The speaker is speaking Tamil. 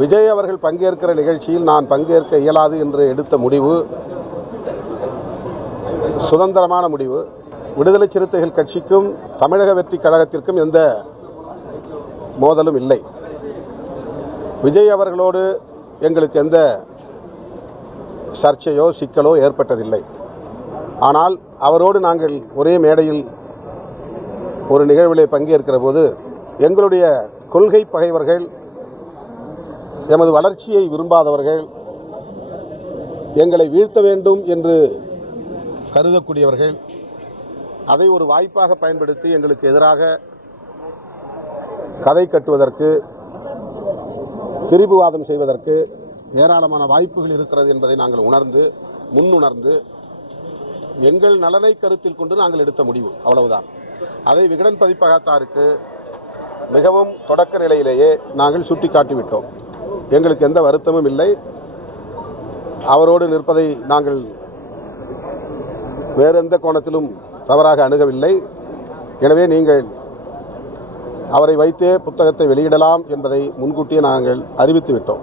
விஜய் அவர்கள் பங்கேற்கிற நிகழ்ச்சியில் நான் பங்கேற்க இயலாது என்று எடுத்த முடிவு சுதந்திரமான முடிவு. விடுதலை சிறுத்தைகள் கட்சிக்கும் தமிழக வெற்றி கழகத்திற்கும் எந்த மோதலும் இல்லை. விஜய் அவர்களோடு எங்களுக்கு எந்த சர்ச்சையோ சிக்கலோ ஏற்பட்டதில்லை. ஆனால் அவரோடு நாங்கள் ஒரே மேடையில் ஒரு நிகழ்விலே பங்கேற்கிற போது எங்களுடைய கொள்கை பகைவர்கள், எமது வளர்ச்சியை விரும்பாதவர்கள், எங்களை வீழ்த்த வேண்டும் என்று கருதக்கூடியவர்கள் அதை ஒரு வாய்ப்பாக பயன்படுத்தி எங்களுக்கு எதிராக கதை கட்டுவதற்கு, திரிபுவாதம் செய்வதற்கு ஏராளமான வாய்ப்புகள் இருக்கிறது என்பதை நாங்கள் முன்னுணர்ந்து எங்கள் நலனை கருத்தில் கொண்டு நாங்கள் எடுத்த முடிவு, அவ்வளவுதான். அதை விகடன் பதிப்பகத்தாருக்கு மிகவும் தொடக்க நிலையிலேயே நாங்கள் சுட்டிக்காட்டிவிட்டோம். எங்களுக்கு எந்த வருத்தமும் இல்லை. அவரோடு நிற்பதை நாங்கள் வேறு எந்த கோணத்திலும் தவறாக அணுகவில்லை. எனவே நீங்கள் அவரை வைத்தே புத்தகத்தை வெளியிடலாம் என்பதை முன்கூட்டியே நாங்கள் அறிவித்து விட்டோம்.